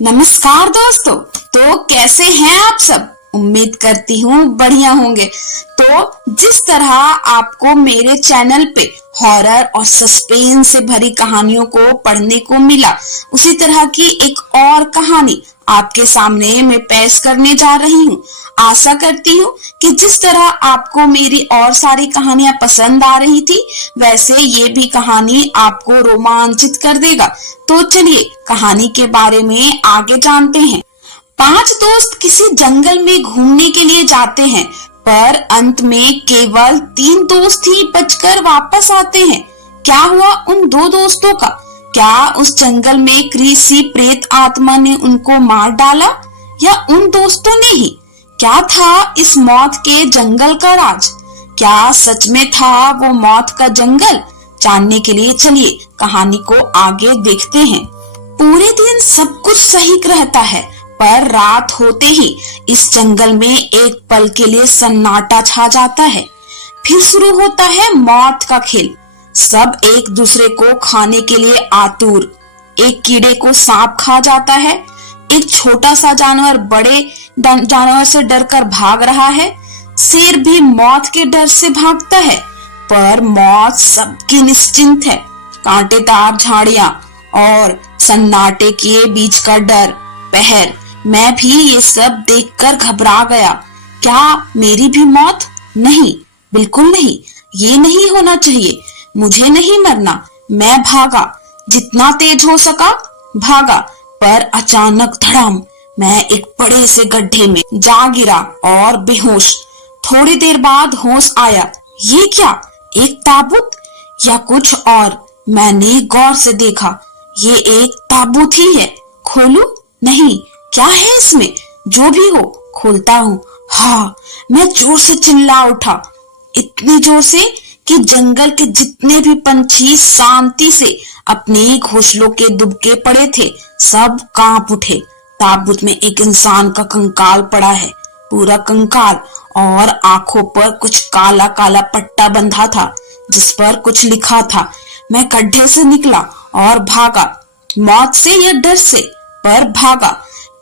नमस्कार दोस्तों। तो कैसे हैं आप सब? उम्मीद करती हूँ बढ़िया होंगे। तो जिस तरह आपको मेरे चैनल पे हॉरर और सस्पेंस से भरी कहानियों को पढ़ने को मिला, उसी तरह की एक और कहानी आपके सामने मैं पेश करने जा रही हूँ। आशा करती हूँ कि जिस तरह आपको मेरी और सारी कहानियां पसंद आ रही थी, वैसे ये भी कहानी आपको रोमांचित कर देगा। तो चलिए कहानी के बारे में आगे जानते हैं। 5 दोस्त किसी जंगल में घूमने के लिए जाते हैं, पर अंत में केवल 3 दोस्त ही बचकर वापस आते हैं। क्या हुआ उन 2 दोस्तों का? क्या उस जंगल में किसी प्रेत आत्मा ने उनको मार डाला, या उन दोस्तों ने ही? क्या था इस मौत के जंगल का राज? क्या सच में था वो मौत का जंगल? जानने के लिए चलिए कहानी को आगे देखते हैं। पूरे दिन सब कुछ सही रहता है, पर रात होते ही इस जंगल में एक पल के लिए सन्नाटा छा जाता है। फिर शुरू होता है मौत का खेल। सब एक दूसरे को खाने के लिए आतुर। एक कीड़े को सांप खा जाता है, एक छोटा सा जानवर बड़े जानवर से डरकर भाग रहा है। शेर भी मौत के डर से भागता है, पर मौत सबकी निश्चिंत है। कांटेदार झाड़ियां और सन्नाटे के बीच का डर, पहर। मैं भी ये सब देखकर घबरा गया। क्या मेरी भी मौत? नहीं, बिल्कुल नहीं। ये नहीं होना चाहिए। मुझे नहीं मरना। मैं भागा, जितना तेज हो सका भागा, पर अचानक धड़ाम, मैं एक बड़े से गड्ढे में जा गिरा और बेहोश। थोड़ी देर बाद होश आया। ये क्या, एक ताबूत या कुछ और? मैंने गौर से देखा, ये एक ताबूत ही है। खोलूं? नहीं, क्या है इसमें? जो भी हो, खोलता हूँ। हाँ, मैं जोर से चिल्ला उठा, इतनी जोर से कि जंगल के जितने भी पंछी शांति से अपने घोंसलों के दुबके पड़े थे, सब कांप उठे। ताबूत में एक इंसान का कंकाल पड़ा है, पूरा कंकाल, और आंखों पर कुछ काला काला पट्टा बंधा था जिस पर कुछ लिखा था। मैं गड्ढे से निकला और भागा, मौत से या डर से, पर भागा।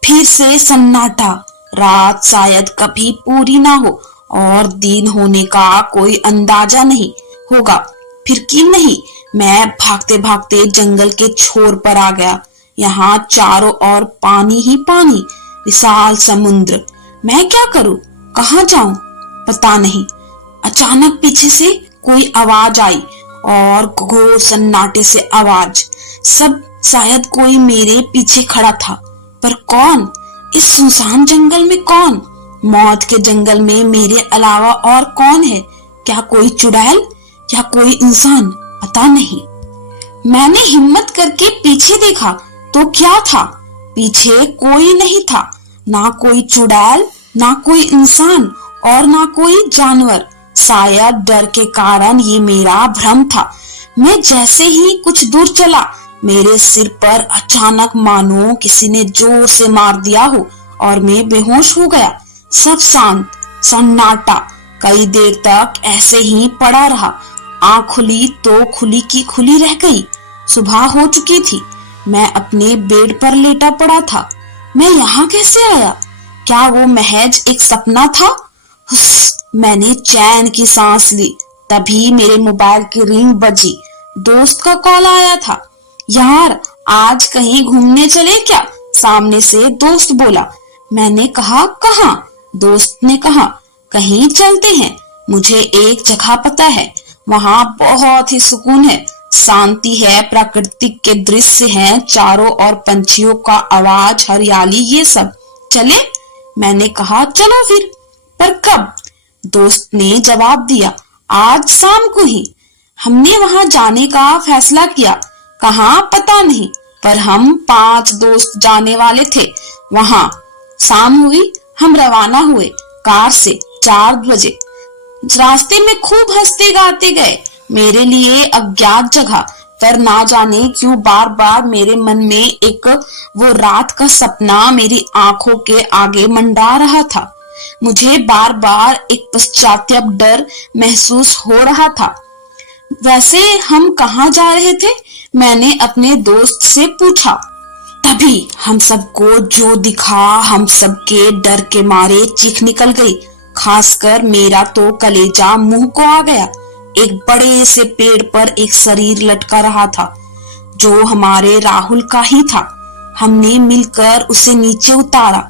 फिर से सन्नाटा। रात शायद कभी पूरी ना हो और दिन होने का कोई अंदाजा नहीं होगा। फिर क्यों नहीं, मैं भागते भागते जंगल के छोर पर आ गया। यहाँ चारों ओर पानी ही पानी, विशाल समुद्र। मैं क्या करूं, कहाँ जाऊं, पता नहीं। अचानक पीछे से कोई आवाज आई, और घोर सन्नाटे से आवाज। सब शायद कोई मेरे पीछे खड़ा था, पर कौन? इस सुनसान जंगल में कौन? मौत के जंगल में मेरे अलावा और कौन है? क्या कोई चुड़ैल या कोई इंसान? पता नहीं। मैंने हिम्मत करके पीछे देखा तो क्या था? पीछे कोई नहीं था। ना कोई चुड़ैल, ना कोई इंसान, और ना कोई जानवर। शायद डर के कारण ये मेरा भ्रम था। मैं जैसे ही कुछ दूर चला, मेरे सिर पर अचानक मानो किसी ने जोर से मार दिया हो, और मैं बेहोश हो गया। सब शांत, सन्नाटा। कई देर तक ऐसे ही पड़ा रहा। आँख खुली तो खुली की खुली रह गई। सुबह हो चुकी थी। मैं अपने बेड पर लेटा पड़ा था। मैं यहाँ कैसे आया? क्या वो महज एक सपना था? मैंने चैन की सांस ली। तभी मेरे मोबाइल की रिंग बजी। दोस्त का कॉल आया था। यार, आज कहीं घूमने चले क्या? सामने से दोस्त बोला। मैंने कहा, कहाँ? दोस्त ने कहा, कहीं चलते हैं, मुझे एक जगह पता है, वहाँ बहुत ही सुकून है, शांति है, प्राकृतिक के दृश्य हैं, चारों ओर पंछियों का आवाज, हरियाली, ये सब। चले? मैंने कहा, चलो फिर। पर कब? दोस्त ने जवाब दिया, आज शाम को ही। हमने वहां जाने का फैसला किया। कहाँ पता नहीं, पर हम 5 दोस्त जाने वाले थे। वहां शाम हुई, हम रवाना हुए कार से 4 बजे। रास्ते में खूब हंसते गाते गए। मेरे लिए अज्ञात जगह, पर ना जाने क्यों बार बार मेरे मन में एक वो रात का सपना मेरी आंखों के आगे मंडरा रहा था। मुझे बार बार एक पश्चाताप डर महसूस हो रहा था। वैसे हम कहाँ जा रहे थे? मैंने अपने दोस्त से पूछा। तभी हम सबको जो दिखा, हम सबके डर के मारे चीख निकल गई। खासकर मेरा तो कलेजा मुंह को आ गया। एक बड़े से पेड़ पर एक शरीर लटका रहा था जो हमारे राहुल का ही था। हमने मिलकर उसे नीचे उतारा।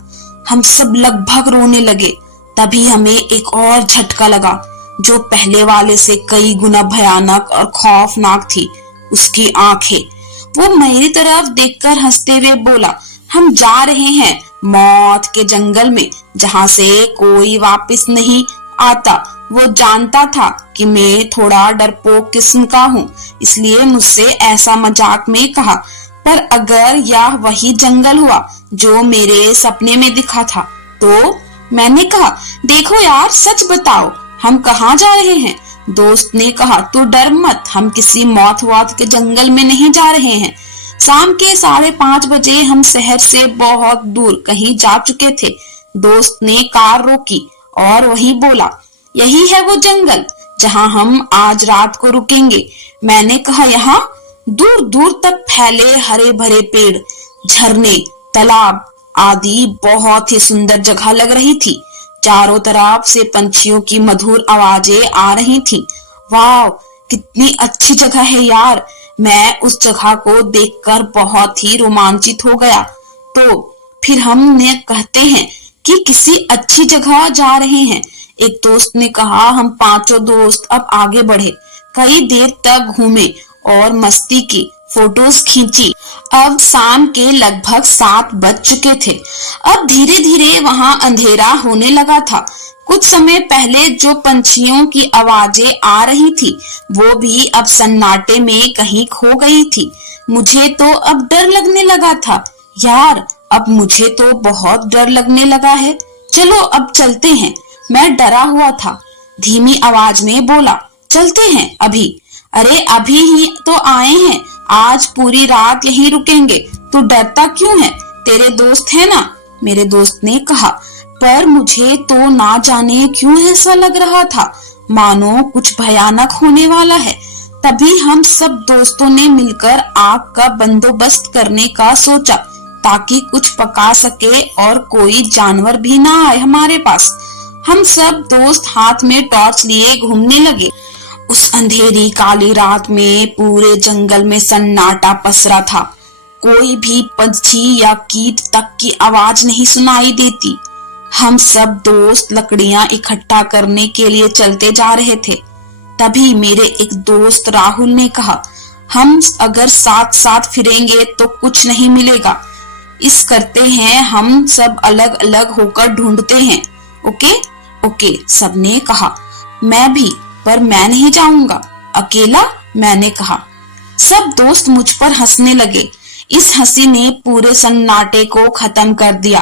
हम सब लगभग रोने लगे। तभी हमें एक और झटका लगा जो पहले वाले से कई गुना भयानक और खौफनाक थी। उसकी आंखें। वो मेरी तरफ देखकर हंसते हुए बोला, हम जा रहे हैं मौत के जंगल में, जहां से कोई वापस नहीं आता। वो जानता था कि मैं थोड़ा डरपोक किस्म का हूँ, इसलिए मुझसे ऐसा मजाक में कहा। पर अगर यह वही जंगल हुआ जो मेरे सपने में दिखा था तो? मैंने कहा, देखो यार, सच बताओ, हम कहाँ जा रहे हैं? दोस्त ने कहा, तू डर मत, हम किसी मौत के जंगल में नहीं जा रहे हैं। शाम के 5:30 बजे हम शहर से बहुत दूर कहीं जा चुके थे। दोस्त ने कार रोकी और वही बोला, यही है वो जंगल जहाँ हम आज रात को रुकेंगे। मैंने कहा, यहाँ? दूर दूर तक फैले हरे भरे पेड़, झरने, तालाब आदि बहुत ही सुंदर जगह लग रही थी। चारों तरफ से पंछियों की मधुर आवाजें आ रही थीं। वाह, कितनी अच्छी जगह है यार। मैं उस जगह को देखकर बहुत ही रोमांचित हो गया। तो फिर हमने कहते हैं कि किसी अच्छी जगह जा रहे हैं। एक दोस्त ने कहा। हम पांचों दोस्त अब आगे बढ़े, कई देर तक घूमे और मस्ती की, फोटोज खींची। अब शाम के लगभग 7 बज चुके थे। अब धीरे धीरे वहां अंधेरा होने लगा था। कुछ समय पहले जो पंछियों की आवाजें आ रही थी वो भी अब सन्नाटे में कहीं खो गई थी। मुझे तो अब डर लगने लगा था। यार, अब मुझे तो बहुत डर लगने लगा है। चलो अब चलते हैं। मैं डरा हुआ था, धीमी आवाज में बोला, चलते हैं अभी। अरे अभी ही तो आए हैं, आज पूरी रात यहीं रुकेंगे। तू डरता क्यों है? तेरे दोस्त है ना? मेरे दोस्त ने कहा। पर मुझे तो ना जाने क्यों ऐसा लग रहा था मानो कुछ भयानक होने वाला है। तभी हम सब दोस्तों ने मिलकर आग का बंदोबस्त करने का सोचा ताकि कुछ पका सके और कोई जानवर भी ना आए हमारे पास। हम सब दोस्त हाथ में टॉर्च लिए घूमने लगे। उस अंधेरी काली रात में पूरे जंगल में सन्नाटा पसरा था। कोई भी पंछी या कीट तक की आवाज नहीं सुनाई देती। हम सब दोस्त लकड़ियां इकट्ठा करने के लिए चलते जा रहे थे। तभी मेरे एक दोस्त राहुल ने कहा, हम अगर साथ साथ फिरेंगे तो कुछ नहीं मिलेगा। इस करते हैं, हम सब अलग अलग होकर ढूंढते हैं। ओके ओके, सबने कहा। मैं भी, पर मैं नहीं जाऊंगा अकेला, मैंने कहा। सब दोस्त मुझ पर हंसने लगे। इस हंसी ने पूरे सन्नाटे को खत्म कर दिया।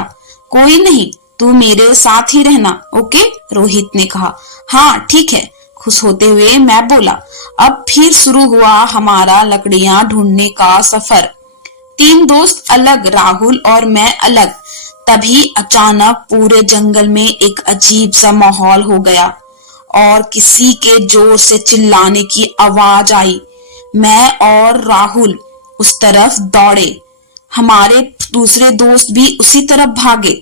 कोई नहीं, तू मेरे साथ ही रहना, ओके? रोहित ने कहा। हाँ ठीक है, खुश होते हुए मैं बोला। अब फिर शुरू हुआ हमारा लकड़ियां ढूंढने का सफर। 3 दोस्त अलग, राहुल और मैं अलग। तभी अचानक पूरे जंगल में एक अजीब सा माहौल हो गया और किसी के जोर से चिल्लाने की आवाज आई। मैं और राहुल उस तरफ दौड़े। हमारे दूसरे दोस्त भी उसी तरफ भागे।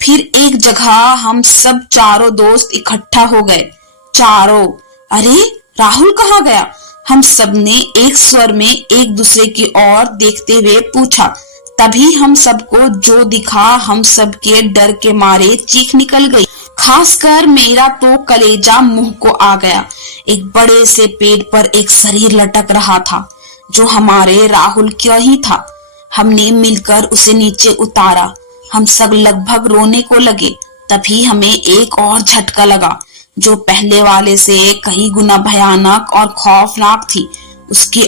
फिर एक जगह हम सब चारों दोस्त इकट्ठा हो गए। चारों। अरे राहुल कहाँ गया? हम सबने एक स्वर में एक दूसरे की ओर देखते हुए पूछा। तभी हम सबको जो दिखा, हम सबके डर के मारे चीख निकल गई। खासकर मेरा तो कलेजा मुंह को आ गया। एक बड़े से पेड़ पर एक शरीर लटक रहा था जो हमारे राहुल का ही था। हमने मिलकर उसे नीचे उतारा। हम सब लगभग रोने को लगे। तभी हमें एक और झटका लगा जो पहले वाले से कई गुना भयानक और खौफनाक थी। उसकी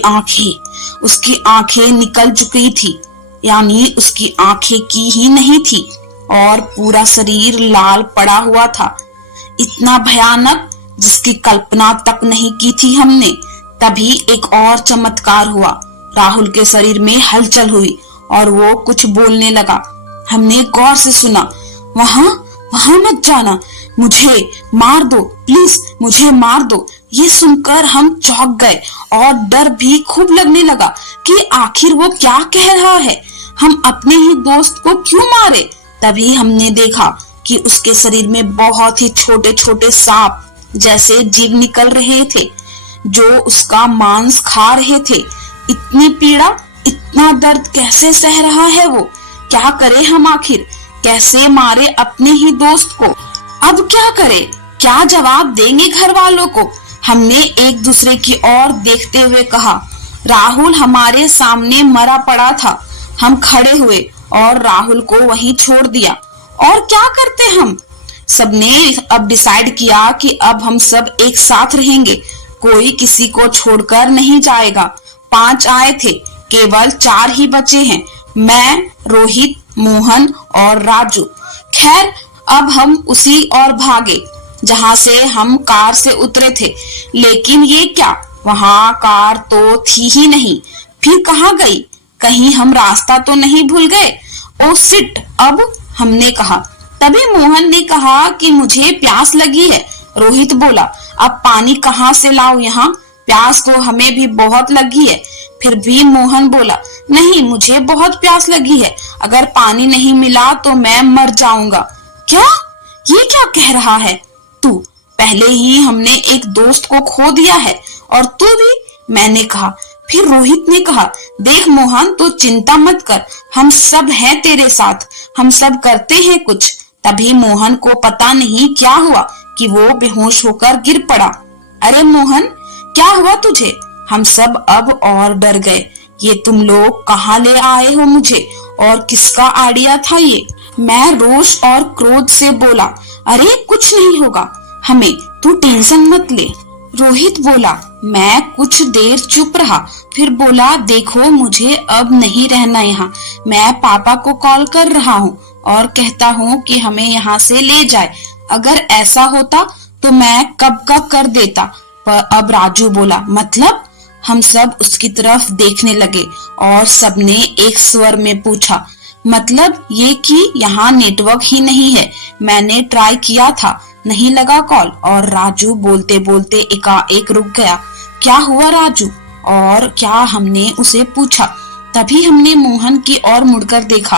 आंखें निकल चुकी थी, यानी उसकी आंखें की ही नहीं थी और पूरा शरीर लाल पड़ा हुआ था। इतना भयानक जिसकी कल्पना तक नहीं की थी हमने। तभी एक और चमत्कार हुआ। राहुल के शरीर में हलचल हुई और वो कुछ बोलने लगा। हमने गौर से सुना, वहां मत जाना, मुझे मार दो, प्लीज मुझे मार दो। ये सुनकर हम चौंक गए और डर भी खूब लगने लगा कि आखिर वो क्या कह रहा है। हम अपने ही दोस्त को क्यों मारे? तभी हमने देखा कि उसके शरीर में बहुत ही छोटे छोटे सांप जैसे जीव निकल रहे थे जो उसका मांस खा रहे थे। इतनी पीड़ा, इतना दर्द कैसे सह रहा है वो? क्या करे हम आखिर? कैसे मारे अपने ही दोस्त को? अब क्या करे? क्या जवाब देंगे घर वालों को? हमने एक दूसरे की ओर देखते हुए कहा। राहुल हमारे सामने मरा पड़ा था। हम खड़े हुए और राहुल को वहीं छोड़ दिया। और क्या करते हम? सबने अब डिसाइड किया कि अब हम सब एक साथ रहेंगे, कोई किसी को छोड़कर नहीं जाएगा। 5 आए थे, केवल 4 ही बचे हैं, मैं, रोहित, मोहन और राजू। खैर अब हम उसी और भागे जहां से हम कार से उतरे थे। लेकिन ये क्या, वहां कार तो थी ही नहीं। फिर कहाँ गई? कहीं हम रास्ता तो नहीं भूल गए? Oh shit! अब हमने कहा। तभी मोहन ने कहा कि मुझे प्यास लगी है। रोहित बोला, अब पानी कहाँ से लाऊं यहाँ? प्यास तो हमें भी बहुत लगी है। फिर भी मोहन बोला, नहीं, मुझे बहुत प्यास लगी है, अगर पानी नहीं मिला तो मैं मर जाऊंगा। क्या? ये क्या कह रहा है तू? पहले ही हमने एक दोस्त को खो दिया है और तू भी? मैंने कहा। फिर रोहित ने कहा, देख मोहन, तू चिंता मत कर, हम सब हैं तेरे साथ, हम सब करते हैं कुछ। तभी मोहन को पता नहीं क्या हुआ कि वो बेहोश होकर गिर पड़ा। अरे मोहन, क्या हुआ तुझे? हम सब अब और डर गए। ये तुम लोग कहाँ ले आए हो मुझे, और किसका आइडिया था ये? मैं रोष और क्रोध से बोला, अरे कुछ नहीं होगा हमें, तू टेंशन मत ले। रोहित बोला। मैं कुछ देर चुप रहा, फिर बोला, देखो मुझे अब नहीं रहना यहाँ, मैं पापा को कॉल कर रहा हूँ और कहता हूँ कि हमें यहाँ से ले जाए। अगर ऐसा होता तो मैं कब का कर देता। पर अब राजू बोला, मतलब? हम सब उसकी तरफ देखने लगे और सबने एक स्वर में पूछा, मतलब ये कि यहाँ नेटवर्क ही नहीं है। मैंने ट्राई किया था, नहीं लगा कॉल। और राजू बोलते बोलते एकाएक रुक गया। क्या हुआ राजू? और क्या हमने उसे पूछा। तभी हमने मोहन की ओर मुड़कर देखा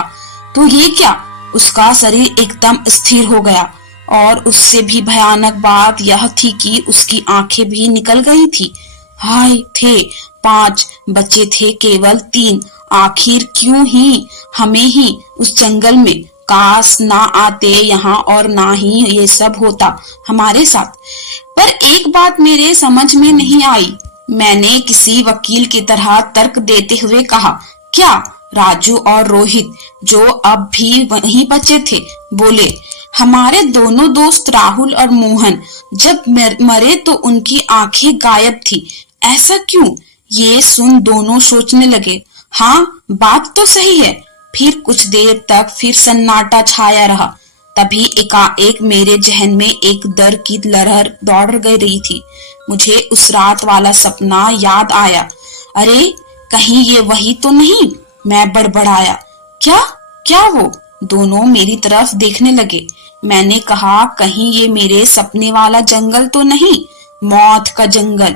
तो ये क्या, उसका शरीर एकदम स्थिर हो गया। और उससे भी भयानक बात यह थी कि उसकी आंखें भी निकल गई थी। हाय, थे 5, बचे थे केवल 3। आखिर क्यों ही हमें ही उस जंगल में? काश ना आते यहाँ और ना ही ये सब होता हमारे साथ। पर एक बात मेरे समझ में नहीं आई। मैंने किसी वकील की तरह तर्क देते हुए कहा, क्या? राजू और रोहित, जो अब भी वहीं बचे थे, बोले, हमारे दोनों दोस्त राहुल और मोहन जब मरे तो उनकी आंखें गायब थी। ऐसा क्यों? ये सुन दोनों सोचने लगे। हाँ, बात तो सही है। फिर कुछ देर तक फिर सन्नाटा छाया रहा। तभी एकाएक मेरे जहन में एक डर की लहर दौड़ गई रही थी। मुझे उस रात वाला सपना याद आया। अरे कहीं ये वही तो नहीं? मैं बड़बड़ाया। क्या? क्या वो? दोनों मेरी तरफ देखने लगे। मैंने कहा, कहीं ये मेरे सपने वाला जंगल तो नहीं? मौत का जंगल।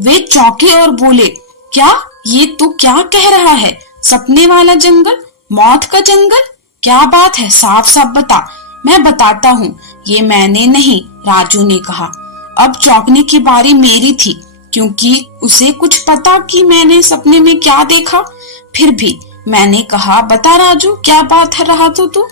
वे चौंके और बोले, क्या? ये तू क्या कह रहा है? सपने वाला जंगल? मौत का जंगल? क्या बात है, साफ साफ बता। मैं बताता हूँ, ये मैंने नहीं, राजू ने कहा। अब चौंकने की बारी मेरी थी, क्योंकि उसे कुछ पता कि मैंने सपने में क्या देखा। फिर भी मैंने कहा, बता राजू, क्या बात है रहा तो तू?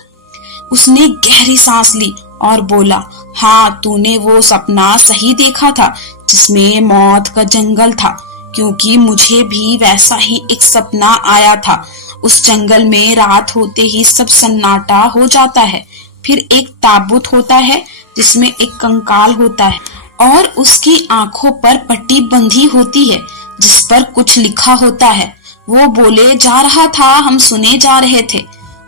उसने गहरी सांस ली और बोला, हाँ, तूने वो सपना सही देखा था जिसमें मौत का जंगल था, क्योंकि मुझे भी वैसा ही एक सपना आया था। उस जंगल में रात होते ही सब सन्नाटा हो जाता है। फिर एक ताबूत होता है जिसमें एक कंकाल होता है और उसकी आंखों पर पट्टी बंधी होती है जिस पर कुछ लिखा होता है। वो बोले जा रहा था, हम सुने जा रहे थे।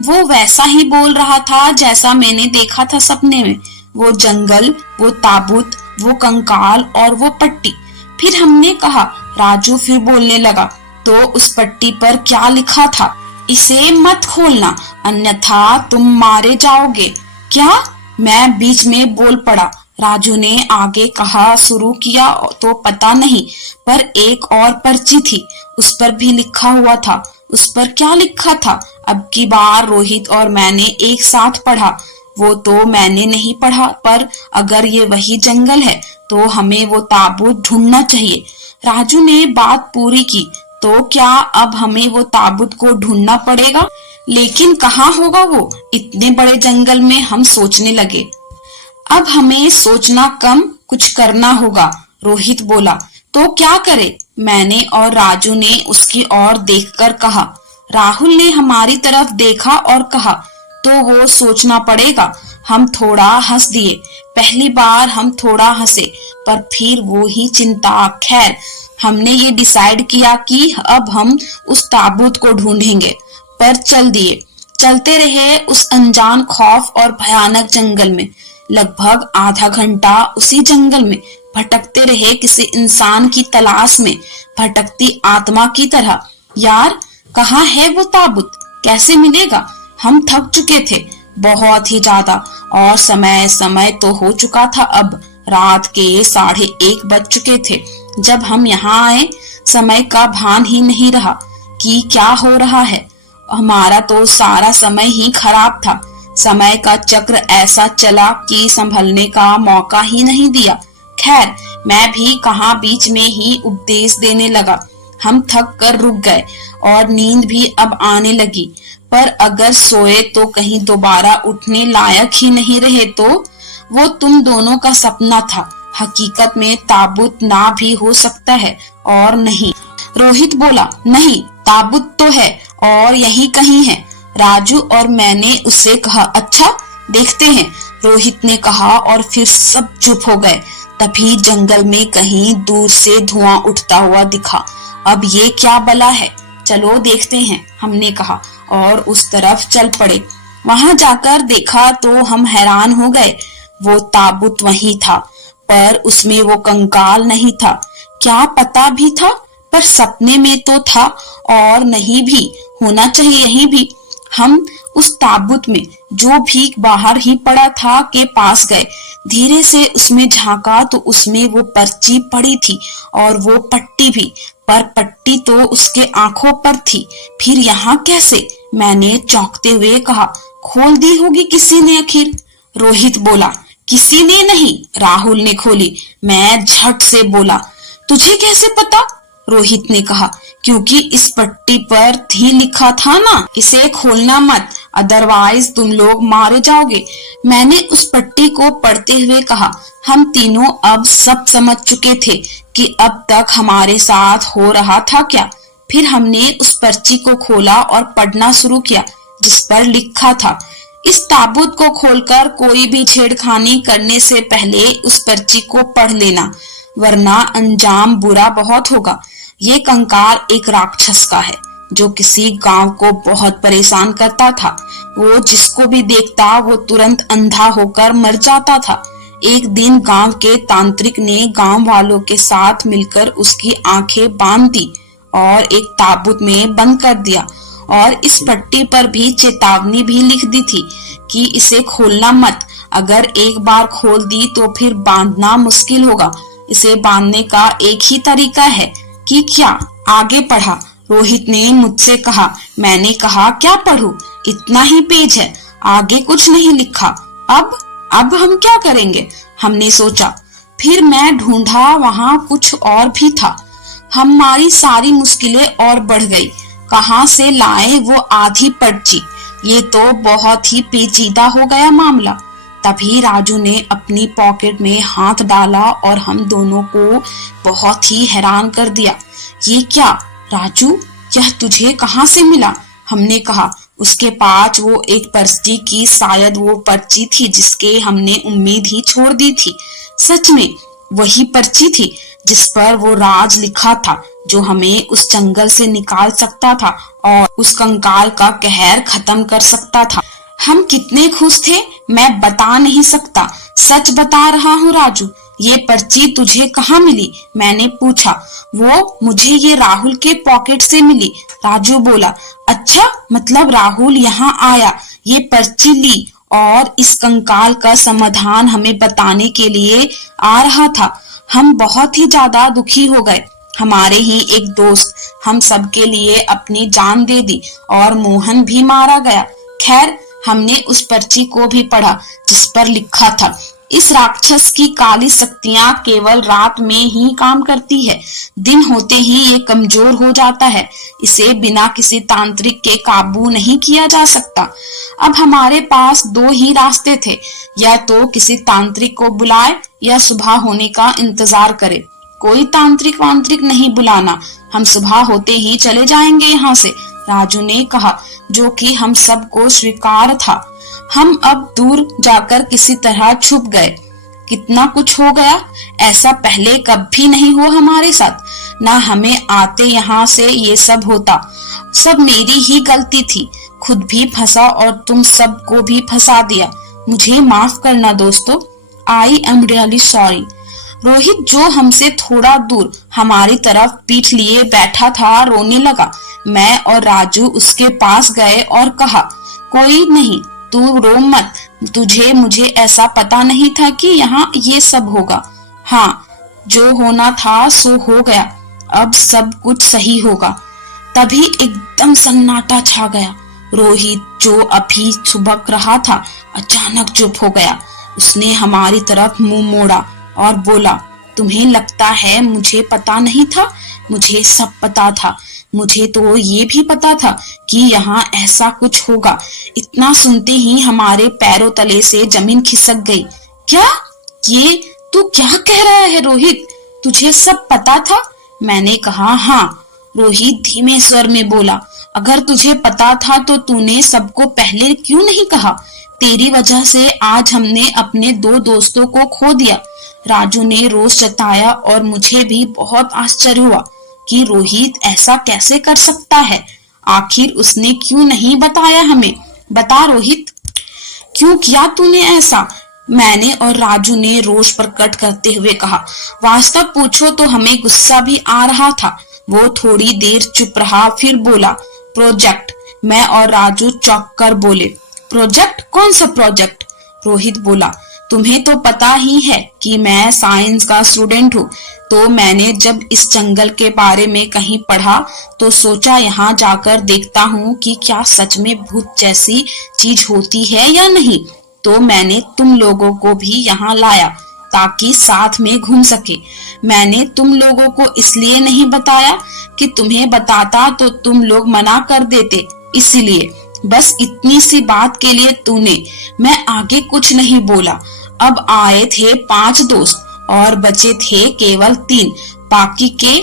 वो वैसा ही बोल रहा था जैसा मैंने देखा था सपने में। वो जंगल, वो ताबूत, वो कंकाल और वो पट्टी। फिर हमने कहा, राजू फिर बोलने लगा, तो उस पट्टी पर क्या लिखा था? इसे मत खोलना, अन्यथा तुम मारे जाओगे। क्या? मैं बीच में बोल पड़ा। राजू ने आगे कहा शुरू किया तो पता नहीं, पर एक और पर्ची थी, उस पर भी लिखा हुआ था। उस पर क्या लिखा था? अब की बार रोहित और मैंने एक साथ पढ़ा। वो तो मैंने नहीं पढ़ा, पर अगर ये वही जंगल है तो हमें वो ताबूत ढूंढना चाहिए। राजू ने बात पूरी की। तो क्या अब हमें वो ताबूत को ढूंढना पड़ेगा? लेकिन कहाँ होगा वो इतने बड़े जंगल में? हम सोचने लगे। अब हमें सोचना कम, कुछ करना होगा, रोहित बोला। तो क्या करे? मैंने और राजू ने उसकी ओर देखकर कहा। राहुल ने हमारी तरफ देखा और कहा, तो वो सोचना पड़ेगा। हम थोड़ा हंस दिए। पहली बार हम थोड़ा हंसे, पर फिर वो ही चिंता। खैर, हमने ये डिसाइड किया कि अब हम उस ताबूत को ढूंढेंगे, पर चल दिए। चलते रहे उस अनजान, खौफ और भयानक जंगल में। लगभग आधा घंटा उसी जंगल में भटकते रहे, किसी इंसान की तलाश में, भटकती आत्मा की तरह। यार, कहाँ है वो ताबूत? कैसे मिलेगा? हम थक चुके थे, बहुत ही ज्यादा, और समय तो हो चुका था। अब रात के 1:30 बज चुके थे जब हम यहाँ आए। समय का भान ही नहीं रहा कि क्या हो रहा है। हमारा तो सारा समय ही खराब था। समय का चक्र ऐसा चला कि संभलने का मौका ही नहीं दिया। खैर, मैं भी कहाँ बीच में ही उपदेश देने लगा। हम थक कर रुक गए और नींद भी अब आने लगी। पर अगर सोए तो कहीं दोबारा उठने लायक ही नहीं रहे तो? वो तुम दोनों का सपना था। हकीकत में ताबूत ना भी हो सकता है। और नहीं, रोहित बोला, नहीं, ताबूत तो है और यहीं कहीं है। राजू और मैंने उससे कहा, अच्छा देखते हैं, रोहित ने कहा, और फिर सब चुप हो गए। तभी जंगल में कहीं दूर से धुआं उठता हुआ दिखा। अब ये क्या बला है? चलो देखते हैं, हमने कहा, और उस तरफ चल पड़े। वहां जाकर देखा तो हम हैरान हो गए। वो ताबूत वहीं था, पर उसमें वो कंकाल नहीं था। क्या पता भी था, पर सपने में तो था, और नहीं भी होना चाहिए यहीं भी। हम उस ताबूत में जो भी बाहर ही पड़ा था के पास गए। धीरे से उसमें झांका तो उसमें वो पर्ची पड़ी थी, और वो पट्टी भी, पर पट्टी तो उसके आंखों पर थी। फिर यहाँ कैसे? मैंने चौंकते हुए कहा। खोल दी होगी किसी ने आखिर, रोहित बोला। किसी ने नहीं, राहुल ने खोली। मैं झट से बोला, तुझे कैसे पता? रोहित ने कहा, क्योंकि इस पट्टी पर भी लिखा था ना, इसे खोलना मत, अदरवाइज तुम लोग मारे जाओगे। मैंने उस पट्टी को पढ़ते हुए कहा। हम तीनों अब सब समझ चुके थे कि अब तक हमारे साथ हो रहा था क्या। फिर हमने उस पर्ची को खोला और पढ़ना शुरू किया, जिस पर लिखा था, इस ताबूत को खोलकर कोई भी छेड़खानी करने से पहले उस पर्ची को पढ़ लेना, वरना अंजाम बुरा बहुत होगा। ये कंकाल एक राक्षस का है जो किसी गांव को बहुत परेशान करता था। वो जिसको भी देखता वो तुरंत अंधा होकर मर जाता था। एक दिन गांव के तांत्रिक ने गांव वालों के साथ मिलकर उसकी आंखें बांध दी और एक ताबूत में बंद कर दिया, और इस पट्टी पर भी चेतावनी भी लिख दी थी कि इसे खोलना मत। अगर एक बार खोल दी तो फिर बांधना मुश्किल होगा। इसे बांधने का एक ही तरीका है कि क्या? आगे पढ़ा, रोहित ने मुझसे कहा। मैंने कहा, क्या पढूं? इतना ही पेज है, आगे कुछ नहीं लिखा। अब हम क्या करेंगे? हमने सोचा। फिर मैं ढूंढा, वहाँ कुछ और भी था। हमारी सारी मुश्किलें और बढ़ गई। कहाँ से लाए वो आधी पर्ची? ये तो बहुत ही पेचीदा हो गया मामला। तभी राजू ने अपनी पॉकेट में हाथ डाला और हम दोनों को बहुत ही हैरान कर दिया। ये क्या राजू, यह तुझे कहाँ से मिला? हमने कहा। उसके पास वो एक पर्ची की, शायद वो पर्ची थी जिसके हमने उम्मीद ही छोड़ दी थी। सच में वही पर्ची थी जिस पर वो राज लिखा था जो हमें उस जंगल से निकाल सकता था और उस कंकाल का कहर खत्म कर सकता था। हम कितने खुश थे, मैं बता नहीं सकता। सच बता रहा हूँ राजू, ये पर्ची तुझे कहाँ मिली? मैंने पूछा। वो मुझे ये राहुल के पॉकेट से मिली, राजू बोला। अच्छा, मतलब राहुल यहाँ आया, ये पर्ची ली और इस कंकाल का समाधान हमें बताने के लिए आ रहा था। हम बहुत ही ज्यादा दुखी हो गए। हमारे ही एक दोस्त हम सबके लिए अपनी जान दे दी और मोहन भी मारा गया। खैर, हमने उस पर्ची को भी पढ़ा जिस पर लिखा था, इस राक्षस की काली शक्तियां केवल रात में ही काम करती है, दिन होते ही ये कमजोर हो जाता है। इसे बिना किसी तांत्रिक के काबू नहीं किया जा सकता। अब हमारे पास दो ही रास्ते थे, या तो किसी तांत्रिक को बुलाए या सुबह होने का इंतजार करे। कोई तांत्रिक वांत्रिक नहीं बुलाना, हम सुबह होते ही चले जाएंगे यहाँ से, राजू ने कहा, जो कि हम सबको स्वीकार था। हम अब दूर जाकर किसी तरह छुप गए। कितना कुछ हो गया, ऐसा पहले कभी नहीं हुआ हमारे साथ। ना हमें आते यहाँ से ये सब होता। सब मेरी ही गलती थी, खुद भी फंसा और तुम सबको भी फंसा दिया। मुझे माफ करना दोस्तों, I am really sorry. Rohit, जो हमसे थोड़ा दूर हमारी तरफ पीठ लिए बैठा था, रोने लगा। मैं और राजू उसके पास गए और कहा, कोई नहीं, तू रो मत, तुझे मुझे ऐसा पता नहीं था कि यहाँ ये सब होगा। हाँ, जो होना था सो हो गया, अब सब कुछ सही होगा। तभी एकदम सन्नाटा छा गया। रोहित, जो अभी सुबक रहा था, अचानक चुप हो गया। उसने हमारी तरफ मुंह मोड़ा और बोला, तुम्हें लगता है मुझे पता नहीं था? मुझे सब पता था। मुझे तो ये भी पता था कि यहाँ ऐसा कुछ होगा। इतना सुनते ही हमारे पैरों तले से जमीन खिसक गई। क्या? ये तू क्या कह रहा है रोहित? तुझे सब पता था? मैंने कहा, हाँ। रोहित धीमे स्वर में बोला, अगर तुझे पता था तो तूने सबको पहले क्यों नहीं कहा? तेरी वजह से आज हमने अपने दो दोस्तों को खो दिया। राजू ने रोष जताया और मुझे भी बहुत आश्चर्य हुआ कि रोहित ऐसा कैसे कर सकता है। आखिर उसने क्यों नहीं बताया हमें? बता रोहित, क्यों किया तूने ऐसा? मैंने और राजू ने रोष प्रकट करते हुए कहा। वास्तव पूछो तो हमें गुस्सा भी आ रहा था। वो थोड़ी देर चुप रहा, फिर बोला, प्रोजेक्ट। मैं और राजू चौंक कर बोले, प्रोजेक्ट? कौन सा प्रोजेक्ट? रोहित बोला, तुम्हें तो पता ही है कि मैं साइंस का स्टूडेंट हूँ, तो मैंने जब इस जंगल के बारे में कहीं पढ़ा तो सोचा यहाँ जाकर देखता हूँ कि क्या सच में भूत जैसी चीज होती है या नहीं। तो मैंने तुम लोगों को भी यहाँ लाया ताकि साथ में घूम सके। मैंने तुम लोगों को इसलिए नहीं बताया कि तुम्हें बताता तो तुम लोग मना कर देते, इसीलिए। बस इतनी सी बात के लिए तूने, मैं आगे कुछ नहीं बोला। अब आए थे 5 दोस्त और बचे थे केवल 3। बाकी के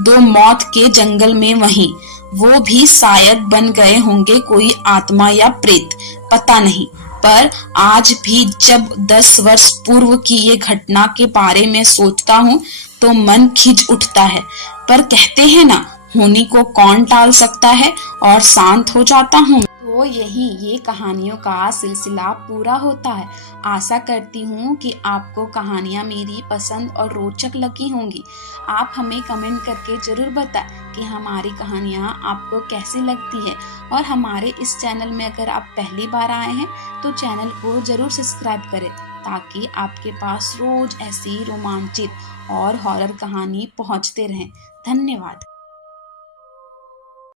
2 मौत के जंगल में वहीं, वो भी शायद बन गए होंगे कोई आत्मा या प्रेत, पता नहीं। पर आज भी जब 10 वर्ष पूर्व की ये घटना के बारे में सोचता हूँ तो मन खिंच उठता है। पर कहते हैं ना, होनी को कौन टाल सकता है, और शांत हो जाता हूँ। तो ये कहानियों का सिलसिला पूरा होता है। आशा करती हूँ कि आपको कहानियाँ मेरी पसंद और रोचक लगी होंगी। आप हमें कमेंट करके जरूर बताएं कि हमारी कहानियाँ आपको कैसी लगती है। और हमारे इस चैनल में अगर आप पहली बार आए हैं तो चैनल को जरूर सब्सक्राइब करें, ताकि आपके पास रोज ऐसी रोमांचित और हॉरर कहानी पहुँचते रहें। धन्यवाद।